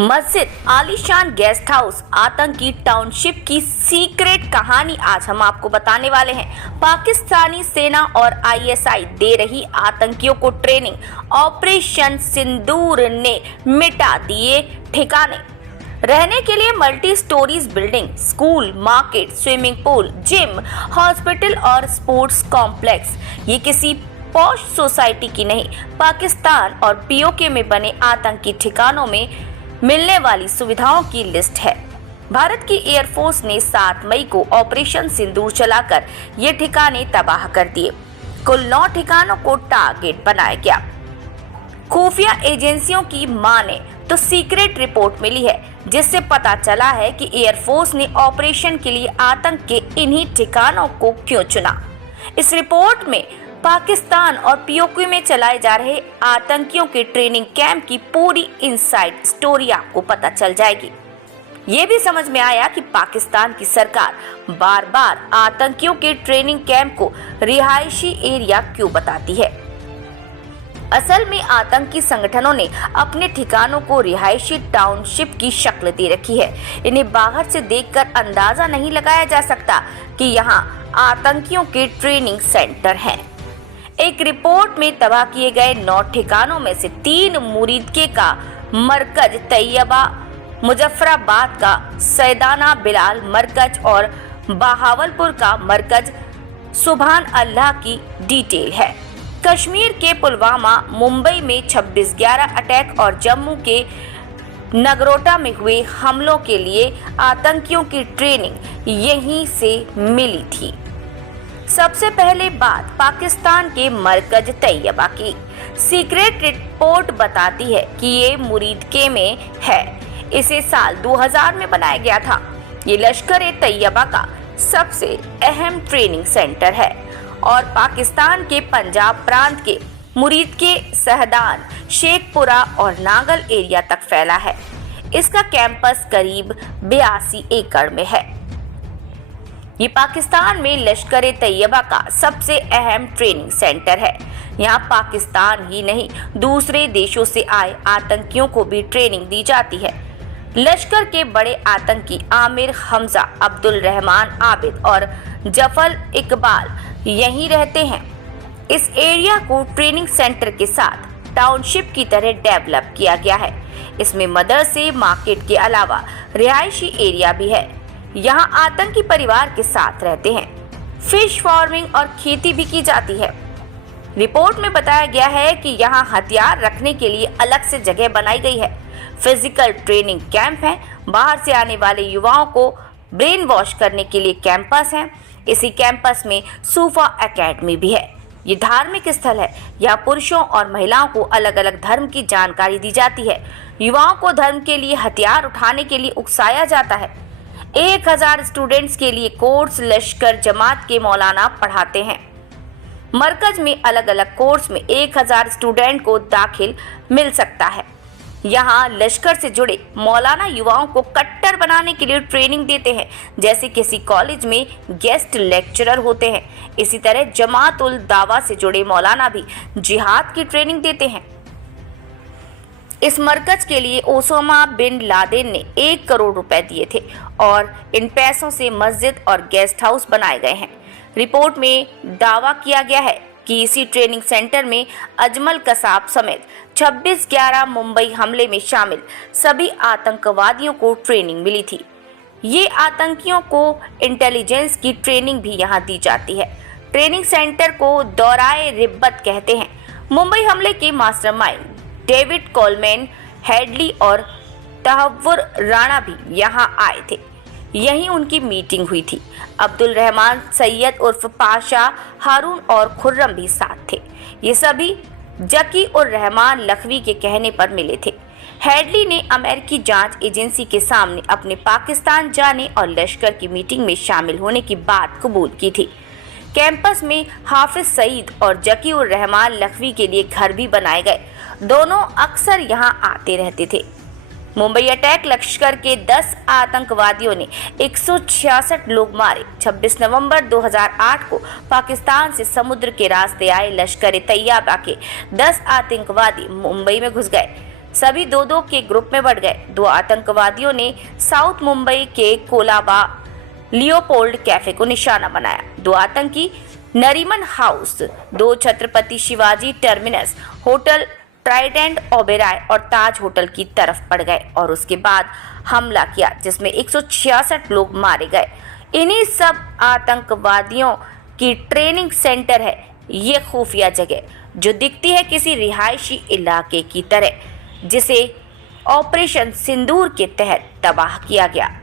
मस्जिद, आलीशान guest house, आतंकी टाउनशिप की सीक्रेट कहानी आज हम आपको बताने वाले हैं। पाकिस्तानी सेना और आईएसआई दे रही आतंकियों को ट्रेनिंग। ऑपरेशन सिंदूर ने मिटा दिए ठिकाने। रहने के लिए multi storeys building, school, market, swimming pool, gym, hospital और स्पोर्ट्स कॉम्प्लेक्स। ये किसी पॉश सोसाइटी की नहीं, पाकिस्तान और पीओके में बने आतंकी ठिकानों में मिलने वाली सुविधाओं की लिस्ट है। भारत की एयरफोर्स ने 7 मई को ऑपरेशन सिंदूर चलाकर ये ठिकाने तबाह कर दिए। कुल 9 ठिकानों को टारगेट बनाया गया। खुफिया एजेंसियों की माने तो सीक्रेट रिपोर्ट मिली है, जिससे पता चला है कि एयरफोर्स ने ऑपरेशन के लिए आतंक के इन्हीं ठिकानों को क्यों चुना। इस रिपोर्ट में पाकिस्तान और पीओके में चलाए जा रहे आतंकियों के ट्रेनिंग कैंप की पूरी इनसाइड स्टोरी आपको पता चल जाएगी। ये भी समझ में आया कि पाकिस्तान की सरकार बार बार आतंकियों के ट्रेनिंग कैंप को रिहायशी एरिया क्यों बताती है। असल में आतंकी संगठनों ने अपने ठिकानों को रिहायशी टाउनशिप की शक्ल दे रखी है। इन्हें बाहर से देखकर अंदाजा नहीं लगाया जा सकता कि यहाँ आतंकियों के ट्रेनिंग सेंटर हैं। एक रिपोर्ट में तबाह किए गए 9 ठिकानों में से 3 मुरीदके का मरकज तैयबा, मुजफ्फराबाद का सैदाना बिलाल मरकज और बहावलपुर का मरकज सुभान अल्लाह की डिटेल है। कश्मीर के पुलवामा, मुंबई में 26/11 अटैक और जम्मू के नगरोटा में हुए हमलों के लिए आतंकियों की ट्रेनिंग यहीं से मिली थी। सबसे पहले बात पाकिस्तान के मरकज तैयबा की। सीक्रेट रिपोर्ट बताती है कि ये मुरीदके में है। इसे साल 2000 में बनाया गया था। ये लश्कर-ए-तैयबा का सबसे अहम ट्रेनिंग सेंटर है और पाकिस्तान के पंजाब प्रांत के मुरीदके, सहदान, शेखपुरा और नागल एरिया तक फैला है। इसका कैंपस करीब 82 एकड़ में है। ये पाकिस्तान में लश्कर-ए-तैयबा का सबसे अहम ट्रेनिंग सेंटर है। यहाँ पाकिस्तान ही नहीं, दूसरे देशों से आए आतंकियों को भी ट्रेनिंग दी जाती है। लश्कर के बड़े आतंकी आमिर हमजा, अब्दुल रहमान आबिद और जफर इकबाल यहीं रहते हैं। इस एरिया को ट्रेनिंग सेंटर के साथ टाउनशिप की तरह डेवलप किया गया है। इसमें मदरसे, मार्केट के अलावा रिहायशी एरिया भी है। यहाँ आतंकी परिवार के साथ रहते हैं। फिश फार्मिंग और खेती भी की जाती है। रिपोर्ट में बताया गया है कि यहाँ हथियार रखने के लिए अलग से जगह बनाई गई है। फिजिकल ट्रेनिंग कैंप है। बाहर से आने वाले युवाओं को ब्रेन वॉश करने के लिए कैंपस है। इसी कैंपस में सूफा एकेडमी भी है। ये धार्मिक स्थल है। यहाँ पुरुषों और महिलाओं को अलग अलग धर्म की जानकारी दी जाती है। युवाओं को धर्म के लिए हथियार उठाने के लिए उकसाया जाता है। 1000 स्टूडेंट्स के लिए कोर्स लश्कर जमात के मौलाना पढ़ाते हैं। मरकज में अलग अलग कोर्स में 1000 स्टूडेंट को दाखिल मिल सकता है। यहाँ लश्कर से जुड़े मौलाना युवाओं को कट्टर बनाने के लिए ट्रेनिंग देते हैं, जैसे किसी कॉलेज में गेस्ट लेक्चरर होते हैं। इसी तरह जमात उल दावा से जुड़े मौलाना भी जिहाद की ट्रेनिंग देते हैं। इस मरकज के लिए ओसामा बिन लादेन ने 1 करोड़ रुपए दिए थे और इन पैसों से मस्जिद और गेस्ट हाउस बनाए गए हैं। रिपोर्ट में दावा किया गया है कि इसी ट्रेनिंग सेंटर में अजमल कसाब समेत 26/11 मुंबई हमले में शामिल सभी आतंकवादियों को ट्रेनिंग मिली थी। ये आतंकियों को इंटेलिजेंस की ट्रेनिंग भी यहाँ दी जाती है। ट्रेनिंग सेंटर को दौराए रिब्बत कहते हैं। मुंबई हमले के मास्टरमाइंड डेविड कोलमैन, हेडली और तहव्वुर राणा भी यहाँ आए थे। यहीं उनकी मीटिंग हुई थी। अब्दुल रहमान सैयद उर्फ पाशा, हारून और खुर्रम भी साथ थे। ये सभी जकी उर रहमान लखवी के कहने पर मिले थे। हेडली ने अमेरिकी जांच एजेंसी के सामने अपने पाकिस्तान जाने और लश्कर की मीटिंग में शामिल होने की बात कबूल की थी। कैंपस में हाफिज सईद और जकी उर रहमान लखवी के लिए घर भी बनाए गए। दोनों अक्सर यहाँ आते रहते थे। मुंबई अटैक लश्कर के 10 आतंकवादियों ने 166 लोग मारे। 26 नवंबर 2008 को पाकिस्तान से समुद्र के रास्ते आए लश्कर-ए-तैयबा के 10 आतंकवादी मुंबई में घुस गए। सभी दो दो के ग्रुप में बढ़ गए। दो आतंकवादियों ने साउथ मुंबई के कोलाबा लियोपोल्ड कैफे को निशाना बनाया। दो आतंकी नरीमन हाउस, दो Chhatrapati Shivaji terminus, hotel Trident Oberoi और ताज होटल की तरफ बढ़ गए और उसके बाद हमला किया, जिसमें 166 लोग मारे गए। इन्हीं सब आतंकवादियों की ट्रेनिंग सेंटर है ये खुफिया जगह, जो दिखती है किसी रिहायशी इलाके की तरह, जिसे ऑपरेशन सिंदूर के तहत तबाह किया गया।